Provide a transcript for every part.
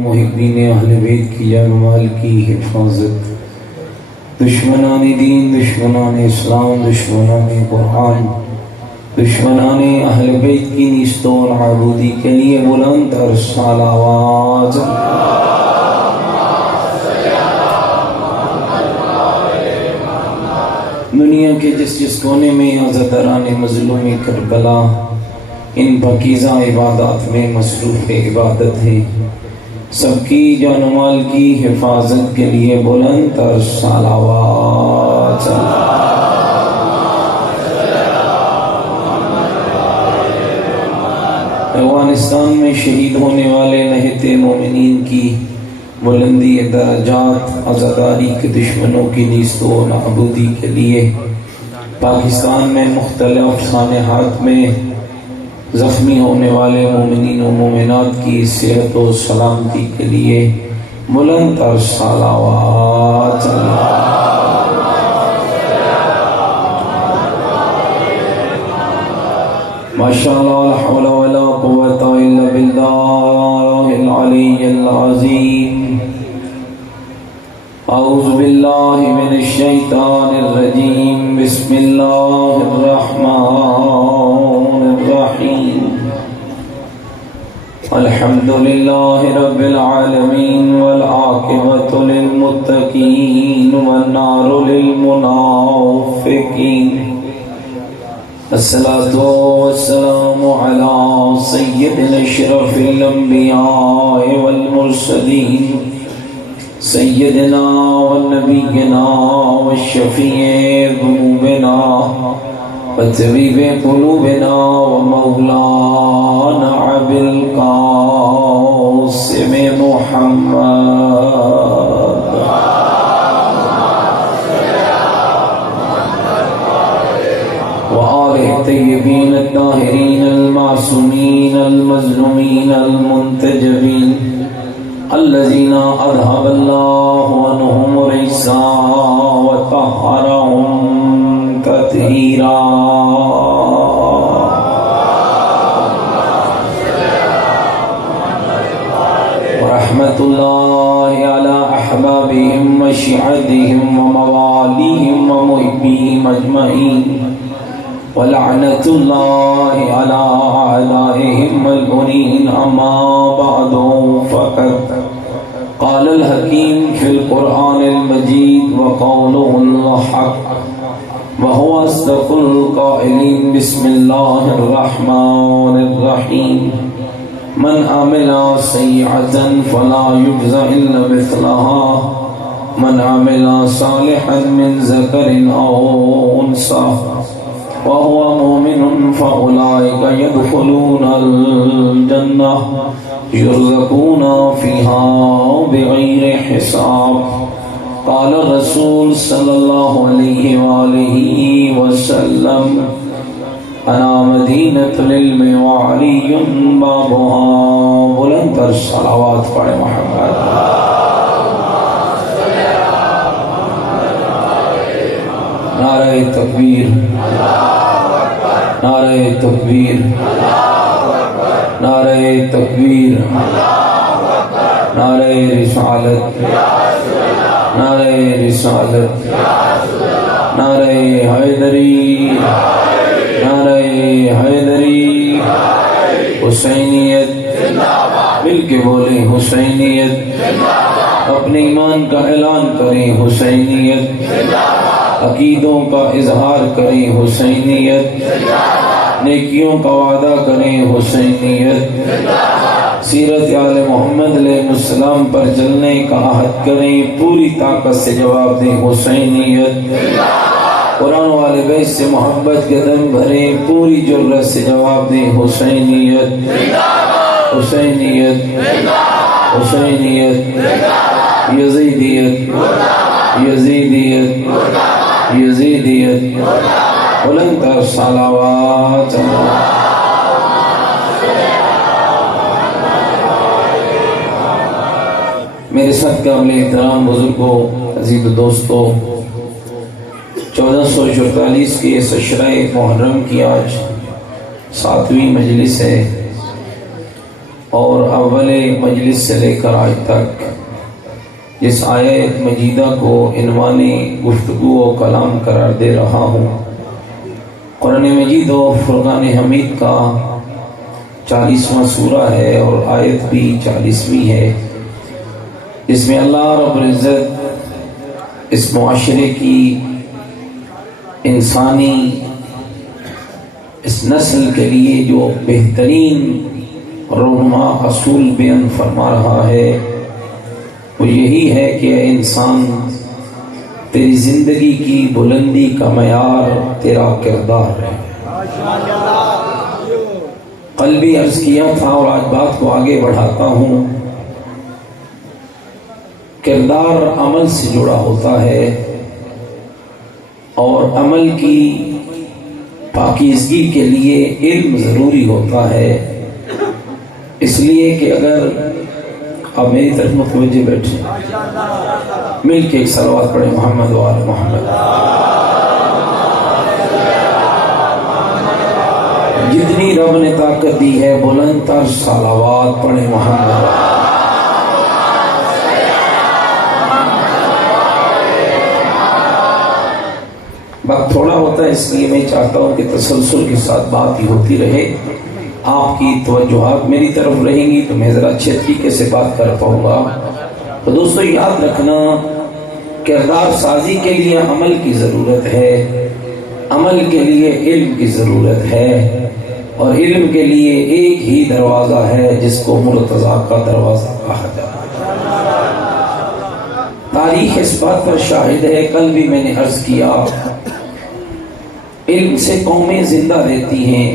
محبین اہل بیت کی جان و مال کی حفاظت، دشمنان دین، دشمنان اسلام، دشمنان قرآن، دشمنان اہل بیت کی نیست و نابودی کے لیے بلند اور سال آواز دنیا کے جس کونے میں عزاداران مظلوم کربلا ان پاکیزہ عبادات میں مصروف عبادت ہے، سب کی جان و مال کی حفاظت کے لیے بلند اور سال آواز افغانستان میں شہید ہونے والے نہتے مومنین کی بلندی درجات، عزاداری کے دشمنوں کی نیست و نابودی کے لیے، پاکستان میں مختلف سانحات میں زخمی ہونے والے مومنین و مومنات کی صحت و سلامتی کے لیے بلند اور سال آواز ماشاءاللہ لا حول ولا قوة الا باللہ العلی العظیم۔ اعوذ باللہ من الشیطان الرجیم، بسم اللہ الرحمن الرحیم۔ الحمد للہ رب العالمین والعاقبۃ للمتقین والنار للمنافقین، الصلاة والسلام على سیدنا اشرف الانبیاء والمرسلین، سیدنا ونبینا والشفیع ذنوبنا وطبیب قلوبنا ومولانا ابی القاسم محمد وآلہ الطیبین الطاہرین المعصومین المظلومین المنتجبین الذین اذهب اللہ عنہم الرجس وطہرهم تطہیرا۔ ورحمۃ اللہ علی احبابہم وشیعتہم وموالیہم ومحبیہم اجمعین، ولعنۃ اللہ علی اعدائہم ملعونین۔ اما بعد فقد قال الحکیم فی القرآن المجید وقولہ الحق وهو اصدق القائلین۔ بسم اللہ الرحمن الرحیم۔ من عمل سیئۃ فلا یجزى الا مثلها، من عمل صالحا من ذکر او انثى وهو مؤمن فأولئك يدخلون الجنة يرزقون فيها بغير حساب۔ قال الرسول صلی اللہ علیہ وآلہ وسلم انا مدینۃ العلم وعلی بابها۔ بلند پر صلوات پڑھے محمد۔ نعرہ تکبیر، نعرہ تکبیر، نعرہ تکبیر، نعرہ رسالت، نعرہ رسالت، نعرہ حیدری، نعرہ حیدری، حسینیت، مل کے بولیں حسینیت، اپنے ایمان کا اعلان کریں حسینیت، عقیدوں کا اظہار کریں حسینیت، نیکیوں کا وعدہ کریں حسینیت، سیرت آل محمد علیہ السلام پر چلنے کا عہد کریں، پوری طاقت سے جواب دیں حسینیت، قرآن والے بیت سے محبت کے دم بھریں، پوری جرأت سے جواب دیں حسینیت، حسینیت، حسینیت، یزیدیت، یزیدیت، یزیدیت، بلند تر صلوات۔ میرے ساتھ قابل احترام بزرگوں، عزیز دوستوں، 1444 کی اس عشرہ محرم کی آج 7ویں مجلس ہے۔ اور اول مجلس سے لے کر آج تک جس آیت مجیدہ کو عنوان گفتگو و کلام قرار دے رہا ہوں، قرآن مجید و فرقان حمید کا 40واں سورہ ہے اور آیت بھی 40ویں ہے، جس میں اللہ رب العزت اس معاشرے کی انسانی اس نسل کے لیے جو بہترین رونما اصول بیان فرما رہا ہے وہ یہی ہے کہ اے انسان، تیری زندگی کی بلندی کا معیار تیرا کردار ہے۔ کل بھی عرض کیا تھا اور آج بات کو آگے بڑھاتا ہوں، کردار عمل سے جڑا ہوتا ہے اور عمل کی پاکیزگی کے لیے علم ضروری ہوتا ہے، اس لیے کہ اگر آپ میری طرف متوجہ بیٹھے مل کے ایک صلوات پڑھیں محمد و آل محمد۔ جتنی رب نے طاقت دی ہے بلند تر صلوات پڑھیں محمد۔ وقت تھوڑا ہوتا ہے اس لیے میں چاہتا ہوں کہ تسلسل کے ساتھ بات ہی ہوتی رہے، آپ کی توجہات میری طرف رہیں گی تو میں ذرا اچھے طریقے سے بات کر پاؤں گا۔ تو دوستو یاد رکھنا، کردار سازی کے لیے عمل کی ضرورت ہے، عمل کے لیے علم کی ضرورت ہے، اور علم کے لیے ایک ہی دروازہ ہے جس کو مرتضیٰ کا دروازہ کہا جاتا ہے۔ تاریخ اس بات پر شاہد ہے، کل بھی میں نے عرض کیا، علم سے قومیں زندہ رہتی ہیں،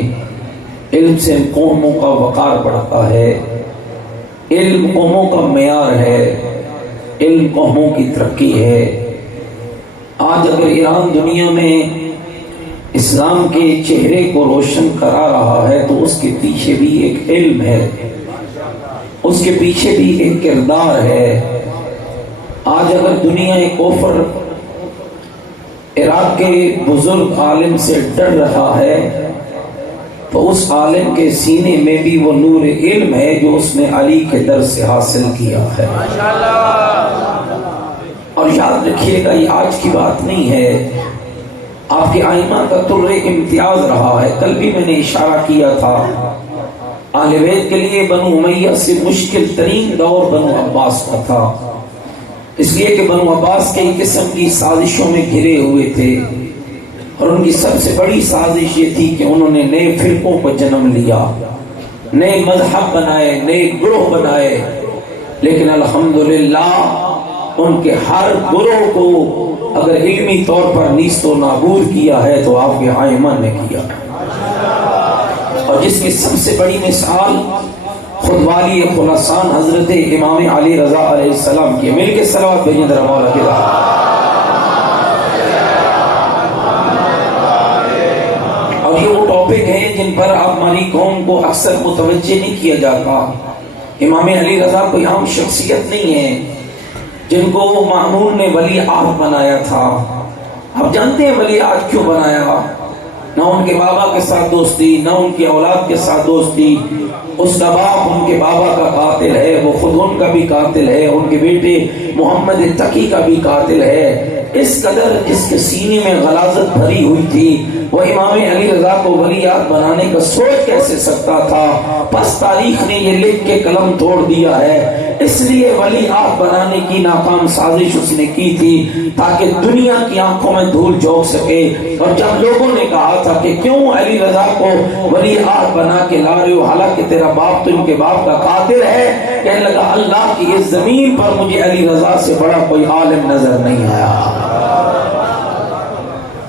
علم سے قوموں کا وقار بڑھتا ہے، علم قوموں کا معیار ہے، علم قوموں کی ترقی ہے۔ آج اگر ایران دنیا میں اسلام کے چہرے کو روشن کرا رہا ہے تو اس کے پیچھے بھی ایک علم ہے، اس کے پیچھے بھی ایک کردار ہے۔ آج اگر دنیا کفر عراق کے بزرگ عالم سے ڈر رہا ہے تو اس عالم کے سینے میں بھی وہ نور علم ہے جو اس نے علی کے در سے حاصل کیا ہے۔ اور یاد رکھیے گا، یہ آج کی بات نہیں ہے، آپ کے ائمہ کا طر امتیاز رہا ہے۔ کل بھی میں نے اشارہ کیا تھا، اہل بیت کے لیے بنو امیہ سے مشکل ترین دور بنو عباس کا تھا، اس لیے کہ بنو عباس کئی قسم کی سازشوں میں گھرے ہوئے تھے، اور ان کی سب سے بڑی سازش یہ تھی کہ انہوں نے نئے فرقوں کو جنم لیا، نئے مذہب بنائے، نئے گروہ بنائے، لیکن الحمدللہ ان کے ہر گروہ کو اگر علمی طور پر نیست و نابود کیا ہے تو آپ کے ائمہ نے کیا، اور جس کی سب سے بڑی مثال خود والی خلاسان حضرت امام علی رضا علیہ السلام کی۔ مل کے صلوات بھیجیں ذرا مولا کے لیے۔ اور یہ وہ ٹاپک ہیں جن پر آپ ہماری قوم کو اکثر متوجہ نہیں کیا جاتا۔ امام علی رضا کوئی عام شخصیت نہیں ہے جن کو مامون نے ولی عہد بنایا تھا۔ آپ جانتے ہیں ولی عہد کیوں بنایا؟ نہ ان کے بابا کے ساتھ دوستی، نہ ان کی اولاد کے ساتھ دوستی، اس کا باپ ان کے بابا کا قاتل ہے، وہ خود ان کا بھی قاتل ہے، ان کے بیٹے محمد تقی کا بھی قاتل ہے۔ اس قدر جس کے سینے میں غلاظت بھری ہوئی تھی، وہ امام علی رضا کو ولیعہد بنانے کا سوچ کیسے سکتا تھا؟ پس تاریخ نے یہ لکھ کے قلم توڑ دیا ہے، اس لیے ولیعہد بنانے کی ناکام سازش اس نے کی تھی تاکہ دنیا کی آنکھوں میں دھول جھونک سکے۔ اور جب لوگوں نے کہا تھا کہ کیوں علی رضا کو ولیعہد بنا کے لا رہے ہو حالانکہ تیرا باپ تو ان کے باپ کا قاتل ہے، کہنے لگا اللہ کی اس زمین پر مجھے علی رضا سے بڑا کوئی عالم نظر نہیں آیا۔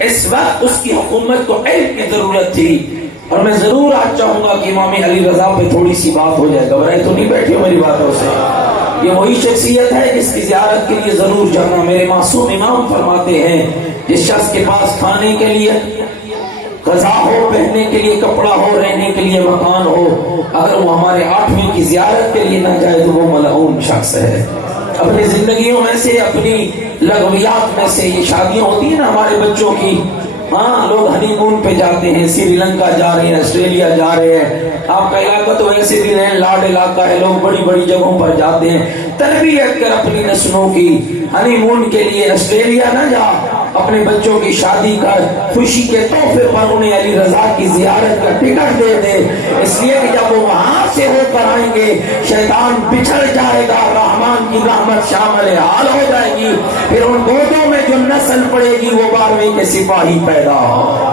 اس وقت اس کی حکومت کو علم کی ضرورت تھی، اور میں ضرور آج چاہوں گا کہ امام علی رضا پہ تھوڑی سی بات ہو جائے۔ گھبرائے تو نہیں بیٹھے میری باتوں سے؟ یہ وہی شخصیت ہے جس کی زیارت کے لیے ضرور جانا۔ میرے معصوم امام فرماتے ہیں جس شخص کے پاس کھانے کے لیے غذا ہو، پہننے کے لیے کپڑا ہو، رہنے کے لیے مکان ہو، اگر وہ ہمارے 8ویں کی زیارت کے لیے نہ جائے تو وہ ملعون شخص ہے۔ اپنی زندگیوں میں سے، اپنی لغویات میں سے، یہ شادیاں ہوتی ہیں نا ہمارے بچوں کی، ہاں لوگ ہنی مون پہ جاتے ہیں، سری لنکا جا رہے ہیں، آسٹریلیا جا رہے ہیں، آپ کا علاقہ تو ویسے بھی نہیں لاڈ علاقہ ہے، لوگ بڑی بڑی جگہوں پر جاتے ہیں، تربیت کر اپنی نسلوں کی، ہنی مون کے لیے آسٹریلیا نہ جا، اپنے بچوں کی شادی کر، خوشی کے تحفے پر انہیں علی رضا کی زیارت کا ٹکٹ دے دے، اس لیے کہ جب وہ وہاں سے ہو کر آئیں گے شیطان بچھڑ جائے گا، رحمان کی رحمت شامل حال ہو جائے گی، پھر ان گودوں میں جو نسل پڑے گی وہ 12ویں کے سپاہی پیدا ہو۔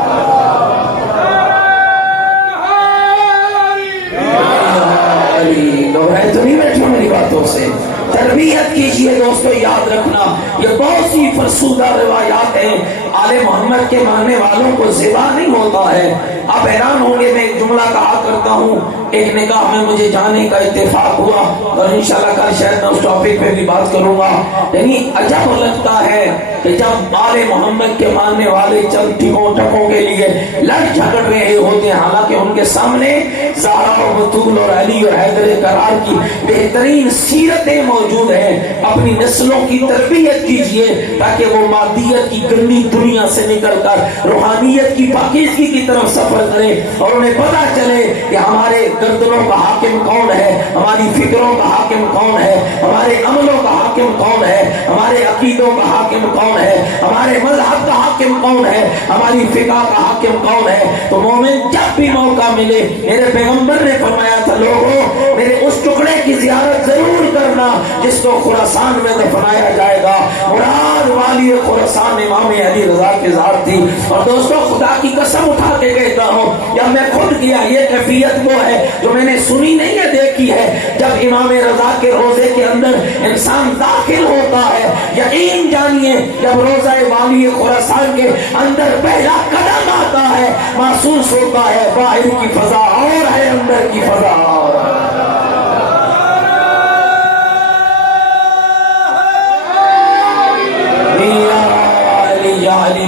لوگ ہے تو نہیں بیٹھو میری باتوں سے، تربیت کیجئے دوستو، یاد رکھنا یہ بہت سی فرسودہ روایات ہیں، آل محمد کے ماننے والوں کو ذبح نہیں ہوتا ہے۔ آپ حیران ہوں گے، میں ایک جملہ کہا کرتا ہوں، ایک نکاح میں مجھے جانے کا اتفاق ہوا اور انشاءاللہ کل شاید میں اس ٹاپک پہ بھی بات کروں گا، یعنی عجب لگتا ہے کہ جب آل محمد کے ماننے والے چند ٹھیکوں ٹکوں کے لیے لڑ جھگڑ رہے ہوتے ہیں، حالانکہ ان کے سامنے زہرا اور بطول اور علی اور حیدر کرار کی بہترین سیرتیں موجود ہیں۔ اپنی نسلوں کی تربیت کیجئے تاکہ وہ مادیت کی گندی دنیا سے نکل کر روحانیت کی پاکیزگی کی طرف سفر کریں اور انہیں پتا چلے کہ ہمارے گردنوں کا حاکم کون ہے، ہماری فکروں کا حاکم کون ہے، ہمارے عملوں کا حاکم کون ہے، ہمارے عقیدوں کا حاکم کون ہے، ہمارے مذہب کا حاکم کون ہے، ہماری فقہ کا حاکم کون ہے۔ تو مومن جب بھی موقع ملے، میرے پیغمبر نے فرمایا تھا لوگوں میرے اس ٹکڑے کی زیارت ضرور کرنا جس کو خراسان میں دفنایا جائے گا۔ مراد والی خراسان امام علی رضا کی ذات تھی۔ اور دوستو خدا کی قسم اٹھا کے کہتا ہوں، یا میں خود کیا، یہ کیفیت وہ ہے جو میں نے سنی نہیں ہے، دیکھی ہے۔ جب امام رضا کے روزے کے اندر انسان داخل ہوتا ہے، یقین جانیے جب روزہ والی خراسان کے اندر پہلا قدم آتا ہے محسوس ہوتا ہے باہر کی فضا اور ہے اندر کی فضا اور ہے۔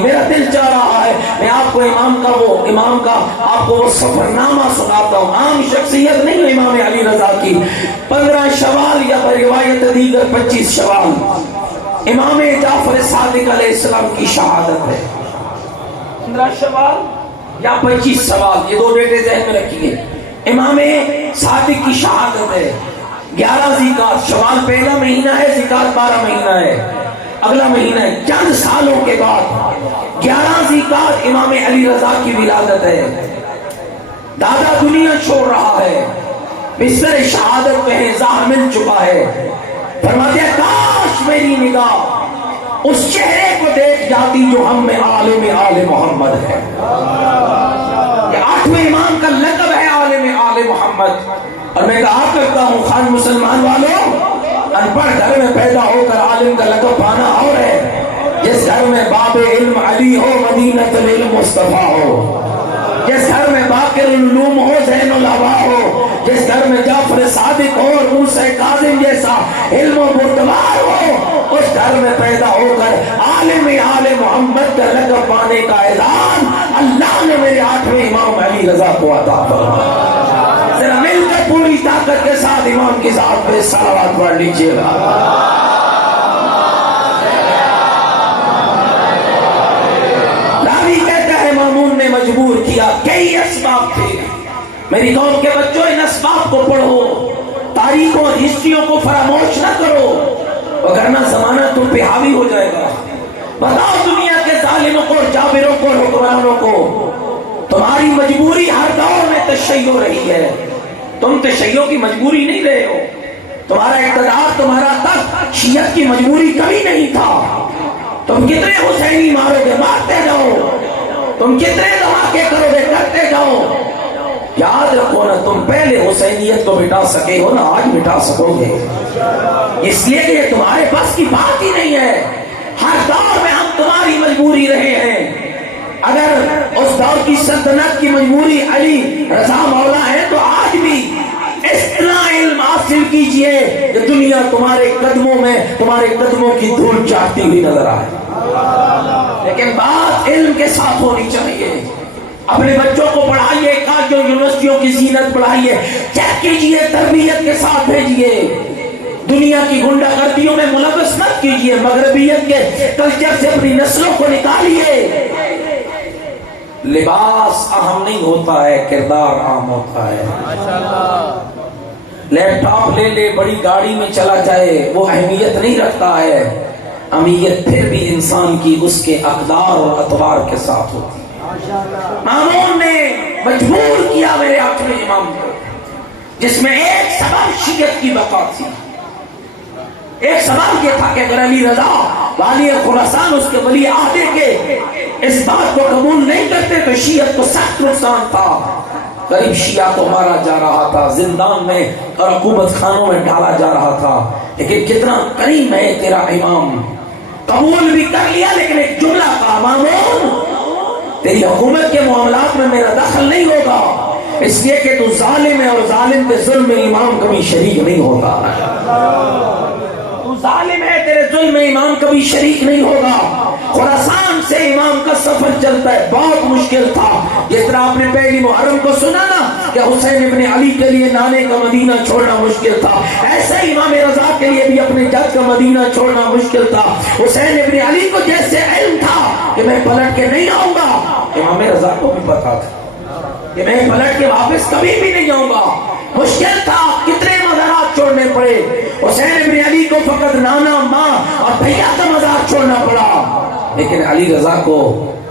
میرا دل چاہ رہا ہے میں آپ کو امام کا آپ کو وہ سفر نامہ سناتا ہوں، عام شخصیت نہیں ہے امام علی رضا کی۔ 15 شوال یا روایت دیگر 25 شوال امام جعفر صادق علیہ السلام کی شہادت ہے۔ 15 شوال یا 25 شوال، یہ دو ڈیٹے ذہن میں رکھیے، امام صادق کی شہادت ہے۔ 11 ذیقات، شوال پہلا مہینہ ہے، ذیقات 12 مہینہ ہے، اگلا مہینہ ہے۔ چند سالوں کے بعد 11 ذیقات امام علی رضا کی ولادت ہے۔ دادا دنیا چھوڑ رہا ہے، بستر شہادت پہ زہر مل چکا ہے، فرماتے ہیں کاش میری نگاہ اس چہرے کو دیکھ جاتی جو ہم میں عالم آل محمد ہے۔ یہ 8ویں امام کا لقب ہے عالم آل محمد۔ اور میں کہا کرتا ہوں خان مسلمان والوں، ان پڑھ گھر میں پیدا ہو کر عالم کا لقب پانا اور ہے، جس گھر میں باب علم علی ہو مدینۃ العلم مصطفیٰ ہو، جس گھر میں باقر العلوم ہو زین الہوا ہو، جس گھر میں جعفر صادق ہو اور موسیٰ کاظم جیسا علم و بردبار ہو، اس گھر میں پیدا ہو کر عالم آل محمد کا لقب پانے کا اعلان اللہ نے میرے 8ویں امام علی رضا کو عطا فرمایا۔ ذرا مل کر پوری طاقت کے ساتھ امام کی ذات پہ صلوات پڑھ لیجیے گا۔ راوی کہتا ہے مامون نے مجبور کیا، کئی اسباب تھے، میری قوم کے بچوں ان اسباب کو پڑھو، تاریخوں اور ہسٹریوں کو فراموش نہ کرو، وگرنہ زمانہ تم پہ حاوی ہو جائے گا۔ بتاؤ دنیا کے ظالموں کو، جابروں کو، حکمرانوں کو، تمہاری مجبوری ہر دور میں تشیع رہی ہے، تم تشیع کی مجبوری نہیں رہے ہو، تمہارا اقتدار، تمہارا تخت شیعت کی مجبوری کبھی نہیں تھا۔ تم کتنے حسینی مارو گے، مارتے جاؤ، تم کتنے دھماکے کرو گے، کرتے جاؤ، یاد رکھو نا تم پہلے حسینیت کو مٹا سکے ہو نا آج مٹا سکو گے، اس لیے کہ یہ تمہارے پاس کی بات ہی نہیں ہے۔ ہر دور میں ہم تمہاری مجبوری رہے ہیں، اگر اس دور کی سلطنت کی مجبوری علی رضا مولا ہے تو آج بھی اس طرح علم حاصل کیجئے کہ دنیا تمہارے قدموں میں تمہارے قدموں کی دھول چاٹتی ہوئی نظر آئے، لیکن بات علم کے ساتھ ہونی چاہیے۔ اپنے بچوں کو پڑھائیے، کالجوں یونیورسٹیوں کی زینت بڑھائیے، چیک کیجئے، تربیت کے ساتھ بھیجئے، دنیا کی گنڈا گردیوں میں ملوث مت کیجئے، مغربیت کے کلچر سے اپنی نسلوں کو نکالیے۔ لباس اہم نہیں ہوتا ہے، کردار اہم ہوتا ہے۔ لیپ ٹاپ لے لے، بڑی گاڑی میں چلا جائے، وہ اہمیت نہیں رکھتا ہے، اہمیت پھر بھی انسان کی اس کے اقدار اور اطوار کے ساتھ ہوتی ہے۔ مامون نے مجبور کیا میرے آخری امام کو، جس میں ایک سبب شیعت کی بقا تھی۔ ایک سبب یہ تھا کہ اگر علی رضا والی خراسان اس کے ولی عہدے کے اس بات کو قبول نہیں کرتے تو شیعت کو سخت نقصان تھا۔ غریب شیعہ کو مارا جا رہا تھا، زندان میں اور حکومت خانوں میں ڈالا جا رہا تھا، لیکن کتنا کریم ہے تیرا امام، قبول بھی کر لیا، لیکن ایک جملہ کہا، مامون تیری حکومت کے معاملات میں میرا دخل نہیں ہوگا، اس لیے کہ تو ظالم ہے، اور ظالم کے ظلم میں امام کبھی شریک نہیں ہوتا۔ تو ظالم ہے، تیرے ظلم میں امام کبھی شریک نہیں ہوگا۔ خراسان سے امام کا سفر چلتا ہے، بہت مشکل تھا۔ جس طرح آپ نے پہلی محرم کو سنا نا کہ حسین ابن علی کے لیے نانے کا مدینہ چھوڑنا مشکل تھا، ایسا ہی امام رضا کے لیے بھی اپنے جد کا مدینہ چھوڑنا مشکل تھا۔ حسین ابن علی کو جیسے علم تھا کہ میں پلٹ کے نہیں آؤں گا، امام رضا کو بھی پتا تھا کہ میں پلٹ کے واپس کبھی بھی نہیں آؤں گا۔ مشکل تھا، کتنے مزارات چھوڑنے پڑے۔ حسین ابن علی کو فقط نانا، ماں اور بھیا کا مزار چھوڑنا پڑا، لیکن علی رضا کو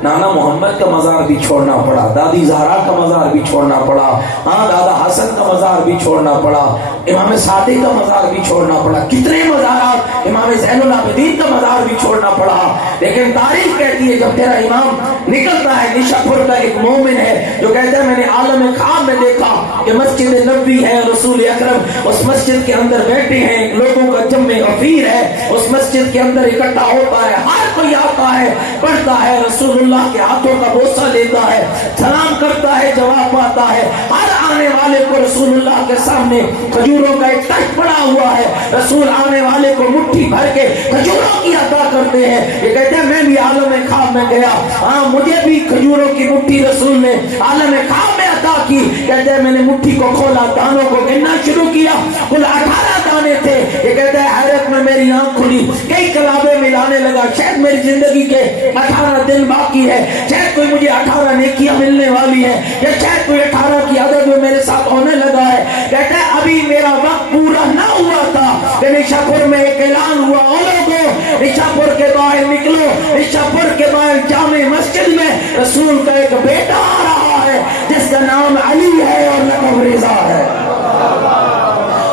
نانا محمد کا مزار بھی چھوڑنا پڑا، دادی زہرا کا مزار بھی چھوڑنا پڑا، ہاں دادا حسن کا مزار بھی چھوڑنا پڑا، امام صادق کا مزار بھی چھوڑنا پڑا، کتنے مزارات، امام زین العابدین کا مزار بھی چھوڑنا پڑا۔ لیکن تاریخ کہتی ہے جب تیرا امام نکلتا ہے، نشاپور کا ایک مومن ہے جو کہتا ہے میں نے عالم خواب میں دیکھا کہ مسجد نبوی ہے، رسول اکرم اس مسجد کے اندر بیٹھے ہیں، لوگوں کا جمع غفیر ہے، اس مسجد کے اندر اکٹھا ہوتا ہے، ہر کوئی آتا ہے، پڑھتا ہے، رسول اللہ کے ہاتھوں کا بوسہ لیتا ہے، سلام کرتا ہے، جواب پاتا ہے، ہر آنے والے کو رسول اللہ کے سامنے کھجوروں کا ایک تخت پڑا ہوا ہے، رسول آنے والے کو مٹھی بھر کے کھجوروں کی عطا کرتے ہیں۔ یہ کہتے ہیں میں بھی عالم خواب میں گیا، ہاں مجھے بھی کھجوروں کی مٹھی رسول نے عالم خواب میں عطا کی۔ کہتے ہیں میں نے مٹھی کو کھولا، دانوں کو گننا شروع کیا، کل 18 دانے تھے۔ یہ کہتے ہیں حیرت میں میری آنکھ کھلی، کئی کلابیں ملانے لگا، شاید میری زندگی کے 18 دن باقی ہے، شاید کوئی مجھے 18 نیکیاں ملنے والی ہے، یا شاید کوئی 18 کی عدد میں میرے ساتھ ہونے لگا ہے۔ کہتا ہے ابھی میرا وقت پورا نہ ہوا تھا کہ نشاپور میں ایک اعلان ہوا، او لوگوں نشاپور کے باہر نکلو، نشاپور کے باہر جامع مسجد میں رسول کا ایک بیٹا آ رہا ہے جس کا نام علی ہے اور لقب رضا ہے۔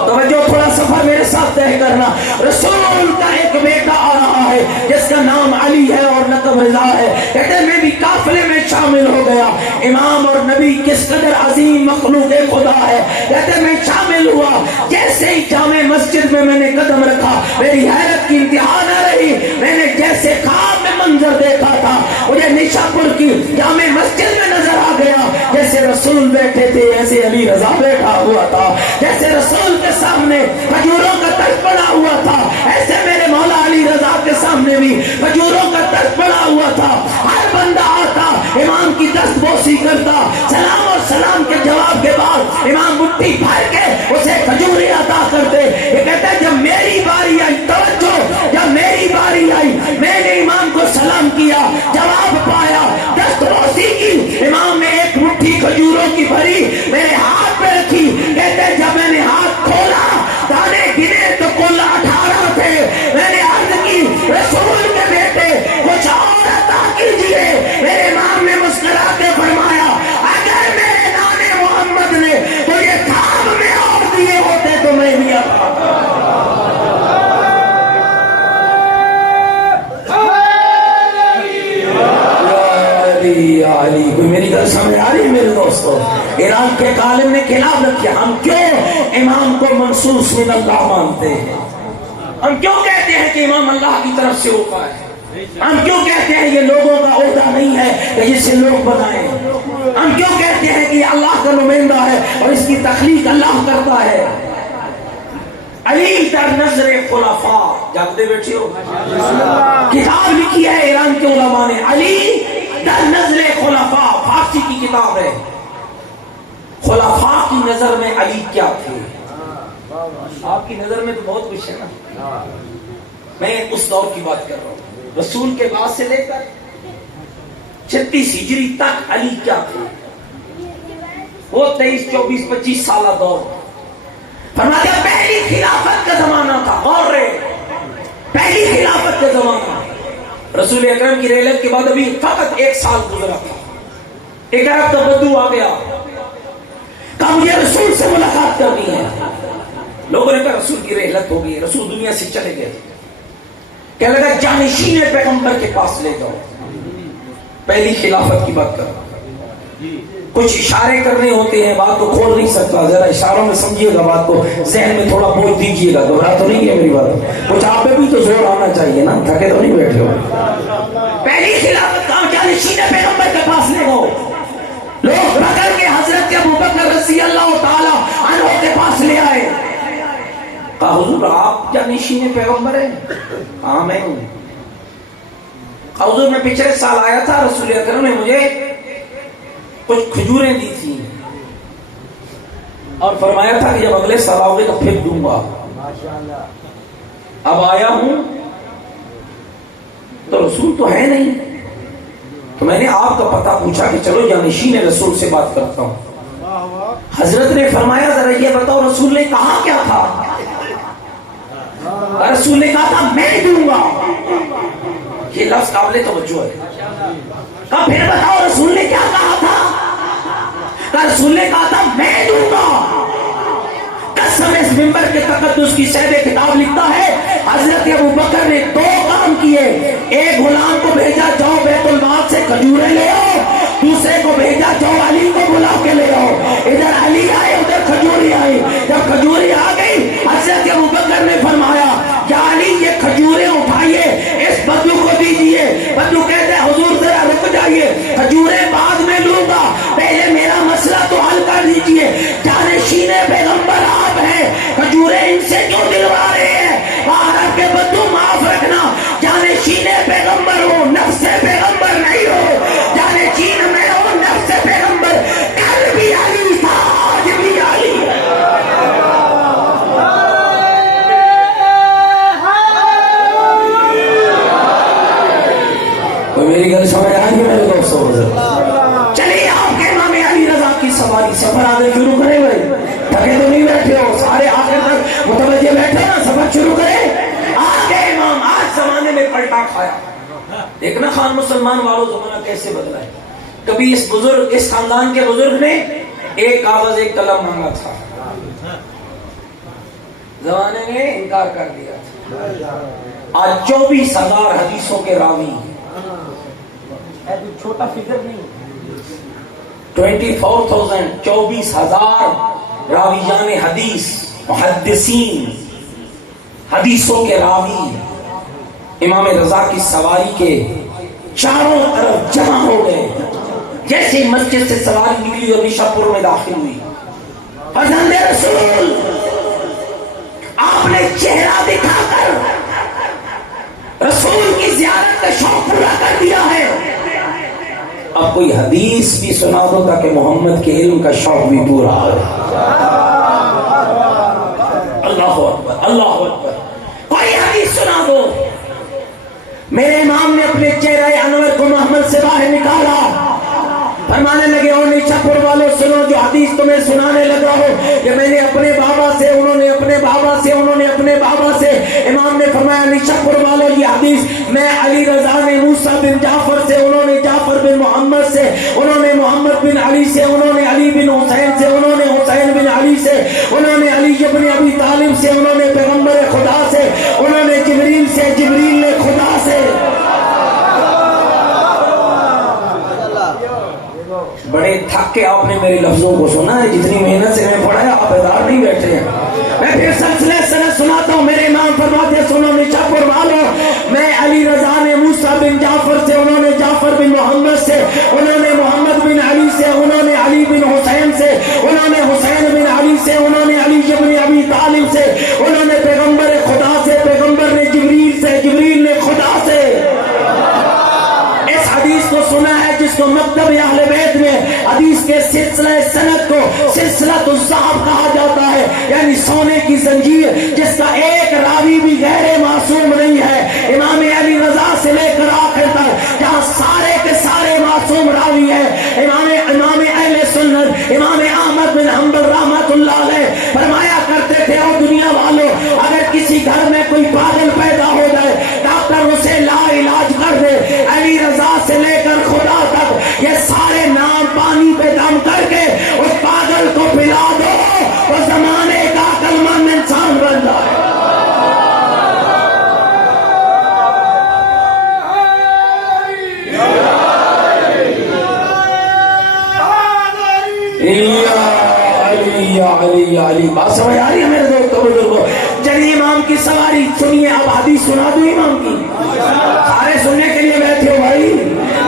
توجہ، تھوڑا سفر میرے ساتھ طے کرنا، رسول کا ایک بیٹا آ رہا ہے جس کا نام علی ہے اور لقب رضا ہے۔ کہتے ہیں میں بھی قافلے میں شامل ہو گیا، امام اور نبی کس قدر عظیم مخلوق خدا ہے۔ کہتے ہیں میں شامل ہوا، جیسے ہی جامع مسجد میں نے قدم رکھا میری حیرت کی انتہا نہ رہی، میں نے جیسے خواب میں منظر دیکھا تھا مجھے نشاپور کی جامع مسجد میں نظر آ گیا، جیسے رسول بیٹھے تھے ایسے علی رضا بیٹھا ہوا تھا، جیسے رسول کے سامنے کھجوروں کا تخت پڑا ہوا تھا ایسے میرے مولا علی رضا کے سامنے بھی کھجوروں کا تخت پڑا ہوا تھا۔ ہر بندہ آتا امام کی دست بوسی کرتا، سلام اور سلام کے جواب کے بعد امام مٹھی بھر کے اسے کھجوریں عطا کرتے۔ یہ کہتا ہے جب میری باری آئی، توجہ، جب میری باری آئی میں نے امام کو سلام کیا، جواب پایا، دست بوسی کی، امام نے ایک مٹھی کھجوروں کی بھری میرے ہاتھ پہ رکھی۔ کہتے ہیں جب میں نے ہاتھ کھولا دانے گنے تو کل 18 تھے۔ میں نے عرض کی رسول کے بیٹے کچھ اور عطا کیجئے۔ میرے امام نے مسکرا کے فرمایا اگر میرے نانے محمد نے مجھے خواب میں اور دیے ہوتے تو میں بھی عطا علی۔ کوئی میری گل سمجھ آ رہی ہے میرے دوستو؟ ایران کے عالم نے خلاف رکھا، ہم کیوں امام کو منصوص من اللہ مانتے ہیں؟ ہم کیوں کہتے ہیں کہ امام اللہ کی طرف سے ہوتا ہے؟ ہم کیوں کہتے ہیں یہ لوگوں کا عہدہ نہیں ہے کہ جسے لوگ بنائیں؟ ہم کیوں کہتے ہیں کہ یہ اللہ کا نمائندہ ہے اور اس کی تخلیق اللہ کرتا ہے؟ علی در نظر خلفاء، جاگتے بیٹھے ہو، کتاب لکھی ہے ایران کے علماء نے، علی در نظر خلفاء، فارسی کی کتاب ہے۔ خلفاء کی نظر میں علی کیا تھے؟ آپ کی نظر میں تو بہت کچھ ہے نا، میں اس دور کی بات کر رہا ہوں، رسول کے بعد سے لے کر 36 ہجری تک علی کیا تھے؟ وہ 23 24 25 سالہ دور. فرماتے ہیں پہلی خلافت کا زمانہ تھا. غور رہے، پہلی خلافت کا زمانہ. رسول اکرم کی رحلت کے بعد ابھی فقط 1 سال گزرا تھا. ایک عرب کا بدو آ گیا، کہا مجھے رسول سے ملاقات کرنی ہے. لوگوں نے کہا رسول کی رحلت ہو گئی، رسول دنیا سے چلے گئے. کہنے لگا جانشین پیغمبر کے پاس لے جاؤ. پہلی خلافت کی بات کرو. کچھ اشارے کرنے ہوتے ہیں، بات کو کھول نہیں سکتا، ذرا اشاروں میں سمجھیے گا، بات کو ذہن میں تھوڑا بوجھ دیجیے گا. گھبرا تو نہیں ہے میری بات؟ کچھ آپ پہ بھی تو زور آنا چاہیے نا، تھکے تو نہیں بیٹھے ہو. پہلی خلافت کا جانشین پیغمبر کے پاس لے جاؤ. لوگ پکڑ کے حضرت ابوبکر رضی اللہ تعالی عنہ کے پاس لے آئے. کہا حضور آپ جانشین پیغمبر ہیں؟ ہاں میں ہوں. کہا حضور میں پچھلے سال آیا تھا، رسول اکرم نے مجھے کچھ کھجوریں دی تھی اور فرمایا تھا کہ جب اگلے سال آؤ گے تو پھر دوں گا. اب آیا ہوں تو رسول تو ہے نہیں، تو میں نے آپ کا پتہ پوچھا کہ چلو جانشین رسول سے بات کرتا ہوں. حضرت نے فرمایا ذرا یہ بتاؤ رسول نے کہا کیا تھا؟ رسول نے کہا تھا میں دوں گا. یہ لفظ قابل توجہ ہے. کہا پھر بتاؤ رسول نے کیا کہا تھا؟ کہا رسول نے کہا تھا میں دوں گا. قسم اس منبر کے تقدس کی صاحب کتاب لکھتا ہے حضرت ابوبکر نے 2 کام کیے. ایک غلام کو بھیجا جاؤ بیت المال سے کھجوریں لے آؤ، دوسرے کو بھیجا جاؤ علی کو بلا کے لے آؤ. ادھر علی آئے ادھر کھجوری آئی. جب کھجوری آ گئی حضرت ابوبکر نے فرمایا یا علی یہ کھجوریں اٹھائیے اس بدو کو دیجیے. بدو کہتے ہیں حضور ذرا رک جائیے، کھجوریں بعد میں لوں گا، پہلے میرا مسئلہ تو حل کر دیجیے. جانشین پیغمبر آپ ہیں، کھجوریں ان سے کیوں دلوا رہے ہیں؟ عرب کے بدو معاف رکھنا، جانشین پیغمبر ہو نفس پیغمبر نہیں ہو. جانشین میں ہو نفس پیغمبر. کل بھی علی تھا آج بھی علی ہے. میری گل سمجھ آئے گی میرے دوستوں؟ چلیے آپ کے امام علی رضا کی سواری سفر آگے شروع کریں. بھائی تھکے تو نہیں بیٹھے ہو؟ سارے آخر تک متوجہ بیٹھے نا، سفر شروع کریں. آگے امام آج زمانے میں پلٹا کھایا. دیکھنا خان مسلمان والوں زمانہ کیسے بدلا ہے. کبھی اس بزرگ اس خاندان کے بزرگ نے ایک کاغذ ایک قلم مانگا تھا، زمانے نے انکار کر دیا تھا. آج 24,000 حدیثوں کے راوی. چھوٹا فگر نہیں، 24,000 24,000 راویان حدیث، محدثین، حدیثوں کے راوی امام رضا کی سواری کے چاروں طرف جمع ہو گئے. جیسے مسجد سے سواری نکلی اور نشا پور میں داخل ہوئی، فرزند رسول آپ نے چہرہ دکھا کر رسول کی زیارت کا شوق پورا کر دیا ہے. اب کوئی حدیث بھی سنا دو تاکہ محمد کے علم کا شوق بھی پورا ہو. اللہ اکبر اللہ اکبر. کوئی حدیث سنا دو. میرے امام نے اپنے چہرہ انور کو محمد سے باہر نکالا، فرمانے لگے اور نیچا پور والوں سنو جو حدیث تمہیں سنانے لگا ہو کہ میں نے اپنے بابا سے، انہوں نے اپنے بابا سے، انہوں نے اپنے بابا سے. امام نے فرمایا نیچا پور والوں یہ حدیث میں علی رضا نے موسیٰ بن جعفر سے، انہوں نے جعفر بن محمد سے، انہوں نے محمد بن علی سے، انہوں نے علی بن حسین سے، انہوں نے حسین بن علی سے، انہوں نے علی بن ابی طالب سے، انہوں نے پیغمبر خدا سے، انہوں نے جبریل سے، جبریل نے خدا سے. بڑے تھک کے آپ نے میرے لفظوں کو سنا ہے، جتنی محنت سے میں پڑھا ہے آپ ادار نہیں بیٹھے ہیں. میں پھر سلسلہ سند سناتا ہوں. میرے امام فرماتے سنو نیچا پور والوں، میں علی رضا نے موسیٰ بن جعفر سے، انہوں نے جعفر بن محمد سے، انہوں نے محمد بن علی سے، انہوں نے علی بن حسین سے، انہوں نے حسین بن علی سے، انہوں نے علی بن ابی طالب سے، انہوں نے پیغمبر خدا سے، پیغمبر نے جبریل سے، جبریل نے خدا سے. اس حدیث کو سنا ہے جس کو مکتب اہل بیت میں حدیث کے سلسلہ سند کو سلسلۃ الذہب کہا جاتا ہے، یعنی سونے کی زنجیر جس کا ایک راوی بھی غیر معصوم نہیں ہے. امام علی رضا سے لے کر آخر تک جہاں سارے کے سارے معصوم یا علی. بات سمجھ آ رہی ہے میرے دوستوں بزرگوں؟ چلیے امام کی سواری سنیے. اب حدیث سنا دوں امام کی. سارے سننے کے لیے بیٹھے ہو بھائی.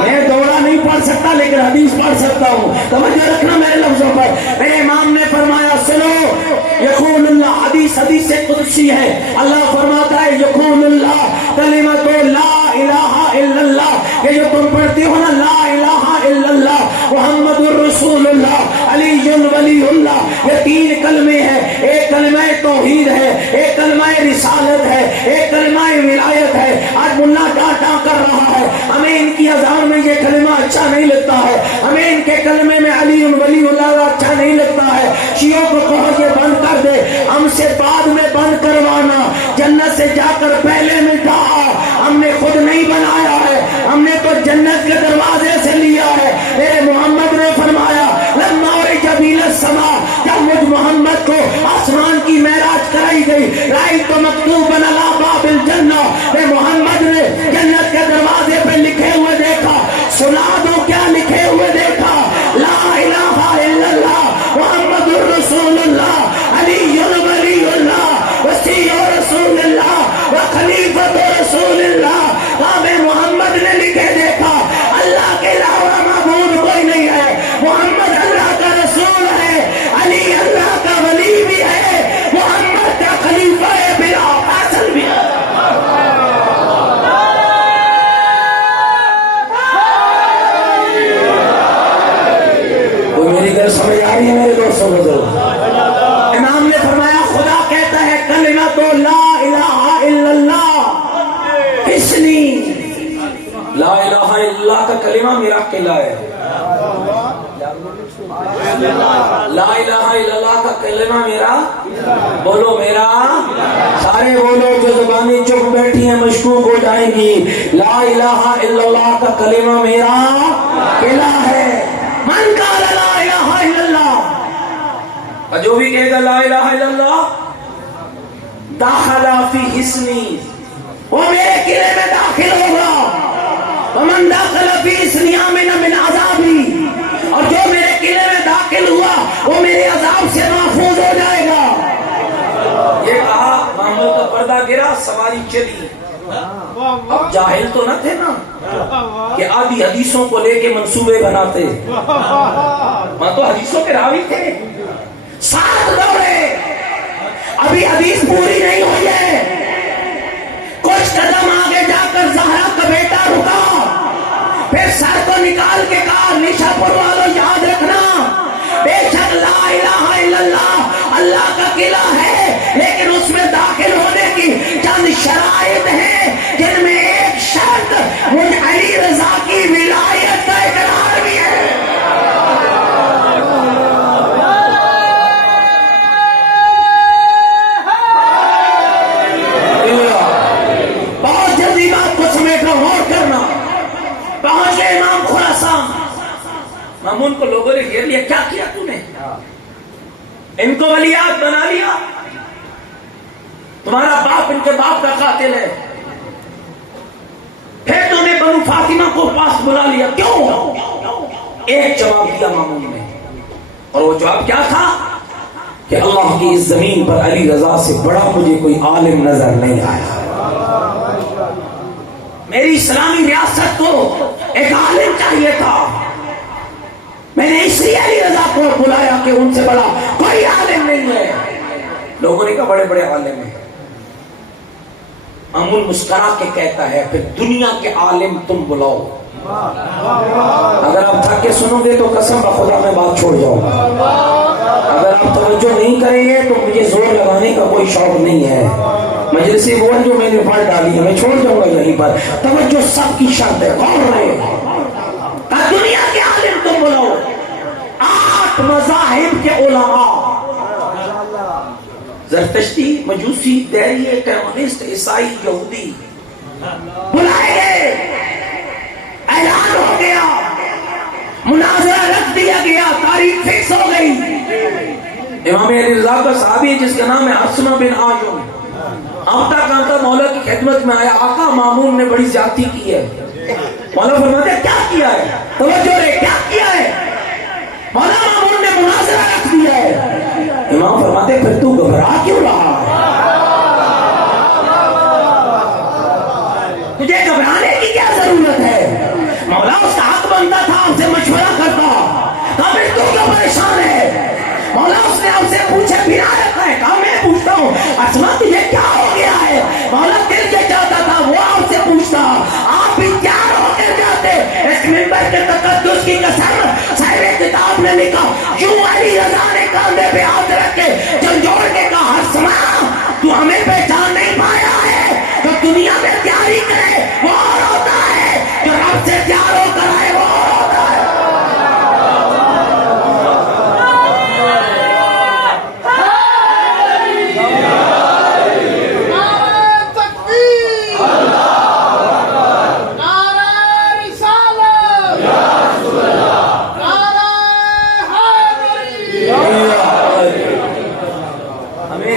میں دوڑا نہیں پڑھ سکتا لیکن حدیث پڑھ سکتا ہوں. توجہ رکھنا میرے لفظوں پر. میرے امام نے فرمایا سنو. یقول اللہ، حدیث سے قدسی ہے. اللہ فرماتا ہے یقول اللہ کلمۃ لا الہ الا اللہ. یہ جو تم پڑھتی ہو نا لا الہ الا اللہ محمد الرسول اللہ علی ولی اللہ، یہ 3 کلمے ہیں. ایک کلمہ توحید ہے، ایک کلمہ رسالت ہے، ایک کلمہ ولایت ہے. آج ملا ڈانٹا کر رہا ہے. ہمیں ان کی اذان میں یہ کلمہ اچھا نہیں لگتا ہے، ہمیں ان کے کلمے میں علی ولی اللہ اچھا نہیں لگتا ہے. شیعوں کو کہو یہ بند کر دے، ہم سے بعد میں بند کروانا. جنت سے جا کر پہلے مٹا. ہم نے خود نہیں بنایا ہے، ہم نے تو جنت کے دروازے سے لیا ہے. میرے محمد نے فرمایا لما جبیل السما، جب مجھ محمد کو آسمان کی معراج کرائی گئی، رائٹ تو مکتوب علی باب الجنہ، میں محمد نے جنت کے دروازے پہ لکھے ہوئے دیکھا. سنا دو کیا لکھے ہوئے دیکھا؟ لا الہ الا اللہ محمد الرسول اللہ علی ولی اللہ وسیع رسول اللہ وخلیفۃ رسول اللہ. میں محمد نے لکھے دیکھا اللہ کے علاوہ معبود کوئی نہیں ہے. محمد اللہ کا رسول ہے، علی اللہ کا ولی بھی ہے، محمد کا خلیفہ بلا فاصل بھی ہے. تو میری گل سمجھ آ رہی ہے میرے دوستوں بزرگ؟ امام نے فرمایا خدا کہتا ہے کلمۃ لا الہ الا اللہ اسنی. لا الہ الا اللہ کا کلمہ میرا قلعہ ہے. لا الہ الا اللہ کا کلمہ میرا، بولو میرا. سارے بولو جو زبانیں چپ بیٹھی ہیں مشکوک ہو جائیں گی. لا الہ الا اللہ کا کلمہ میرا قلعہ ہے. من قال لا الہ الا اللہ، جو بھی کہے گا لا الہ الا اللہ داخل فی حصنی، وہ میرے قلعے میں داخل ہوگا. ومن داخل فی حصنی آمن من عذابی، اور جو میرے قلعے میں داخل ہوا وہ میرے عذاب سے محفوظ ہو جائے گا. یہ کہا محمود کا پردہ گرا، سواری چلی. اب جاہل تو نہ تھے نا کہ آدھی حدیثوں کو لے کے منصوبے بناتے. ماں تو حدیثوں کے راوی تھے. 7 دوڑے، ابھی حدیث پوری نہیں ہوئی ہے. کچھ قدم آگے جا کر زہرا کا بیٹا رکا، پھر سر کو نکال کے کہا نشا پور والوں یاد رکھنا، بے شک لا الہ الا اللہ اللہ کا قلعہ ہے، لیکن اس میں داخل ہونے کی چند شرائط ہیں، جن میں ایک شرط مجھ علی رضا کی ولایت کا اقرار بھی ہے. بہت جلدی بات کو سمیٹنا، غور کرنا. پہنچے امام خراسان. مامون کو لوگوں نے گھیر لیا، کیا کیا تو نے؟ ان کو ولیات بنا لیا، تمہارا باپ ان کے باپ کا قاتل ہے. پھر تو نے بنو فاطمہ کو پاس بلا لیا، کیوں؟ ایک جواب دیا مامون نے، اور وہ جواب کیا تھا کہ اللہ کی اس زمین پر علی رضا سے بڑا مجھے کوئی عالم نظر نہیں آیا. میری اسلامی ریاست کو ایک عالم چاہیے تھا، میں نے اس لیے علی رضا کو بلایا کہ ان سے بڑا کوئی عالم نہیں ہے. لوگوں نے کہا بڑے بڑے عالم ہیں. امول مسکرا کے کہتا ہے پھر دنیا کے عالم تم بلاؤ. اگر آپ تھک کے سنو گے تو قسم خدا میں بات چھوڑ جاؤں گا. اگر آپ توجہ نہیں کریں گے تو مجھے زور لگانے کا کوئی شوق نہیں ہے. مجلسی بول جو میں نے پڑھ ڈالی ہے میں چھوڑ جاؤں گا یہیں پر. توجہ سب کی شرط ہے، غور رہے. دنیا کے عالم تم بلاؤ. 8 مذاہب کے علماء، زرتشتی، مجوسی، دیریے، کمیونسٹ، عیسائی، یہودی بلائے گئے. اعلان ہو گیا، مناظرہ رکھ دیا گیا، تاریخ فکس ہو گئی. امام علی رضا کا صحابی جس کا نام ہے عاصمہ بن عاجم، آمتا کانتا مولا کی خدمت میں آیا. آقا مامون نے بڑی زیادتی کی ہے. مولا فرماتے ہیں کیا کیا ہے؟ توجہ رہے، کیا کیا ہے؟ مولا مامون نے مناظرہ رکھ دیا ہے. امام فرماتے پھر تو گھبرا کیوں رہا ہے؟ تجھے گھبرانے کی کیا ضرورت ہے؟ مولا اس کا حق بنتا تھا آپ سے مشورہ کرتا، کہا پھر تو کیوں پریشان ہے؟ مولا اس نے آپ سے پوچھے بنا رکھا ہے، کہا میں پوچھتا ہوں اسما تجھے کیا ہو گیا ہے؟ مولا دل سے چاہتا تھا وہ آپ سے پوچھتا، آپ بھی تیار ہو کر جاتے۔ اس منبر کے تقدس کی قسم صاحب کتاب نے لکھا، یوں علی رضا نے کاندھے پہ ہاتھ رکھ کے جھنجھوڑ کے کہا، اسما تو ہمیں پہچان نہیں پایا ہے، جو دنیا میں تیاری کرے وہ اور ہوتا ہے، جو رب سے تیار ہو کر آئے وہ اور ہوتا ہے۔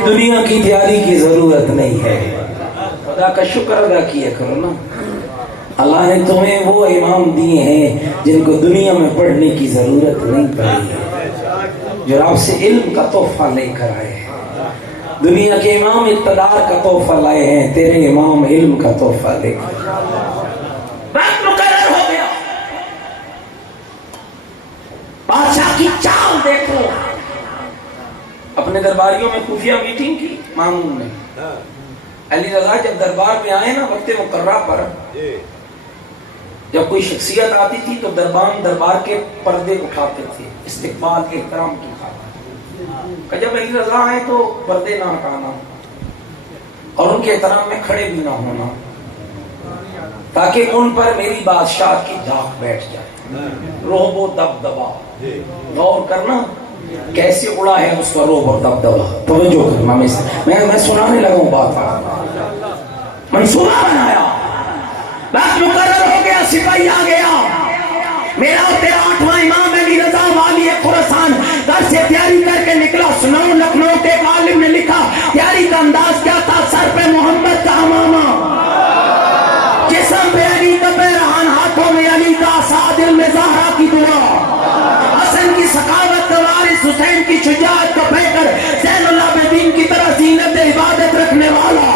دنیا کی تیاری کی ضرورت نہیں ہے، خدا کا شکر ادا کیا کرو نا۔ اللہ نے تمہیں وہ امام دیے ہیں جن کو دنیا میں پڑھنے کی ضرورت نہیں پڑی ہے، جو آپ سے علم کا تحفہ لے کر آئے ہیں۔ دنیا کے امام اقتدار کا تحفہ لائے ہیں، تیرے امام علم کا تحفہ لے کر۔ وقت مقرر ہو گیا، بادشاہ کی چال دیکھو۔ اپنے درباریوں میں خفیہ میٹنگ کی مامون نے۔ علی رضا جب دربار میں آئے نا وقت مقررہ پر، جب کوئی شخصیت آتی تھی تو دربار کے پردے اٹھاتے تھے استقبال احترام کی خاطر، کہ جب علی رضا آئے تو پردے نہ ہٹانا اور ان کے احترام میں کھڑے بھی نہ ہونا، تاکہ ان پر میری بادشاہ کی داغ بیٹھ جائے۔ روب و دبدبا، غور کرنا کیسے اڑا ہے اس کا روب اور دبدبا، توجہ کرنا۔ میں سنانے لگا ہوں بات، منصوبہ بنایا، وقت مقرر ہو گیا، سپاہی آ گیا، میرا اور تیرا 8واں امام علی رضا والی خراسان گھر سے تیاری کر کے نکلا۔ سنو لکھنؤ کے ایک عالم نے لکھا، تیاری کا انداز کیا تھا؟ سر پہ محمد کا امامہ، جسم پہ علی کا پیرہن، ہاتھوں میں علی کا عصا، دل میں زہرا کی دعا، حسن کی سخاوت کا وارث، حسین کی شجاعت کا پیکر، زین العابدین کی طرح زینت عبادت رکھنے والا،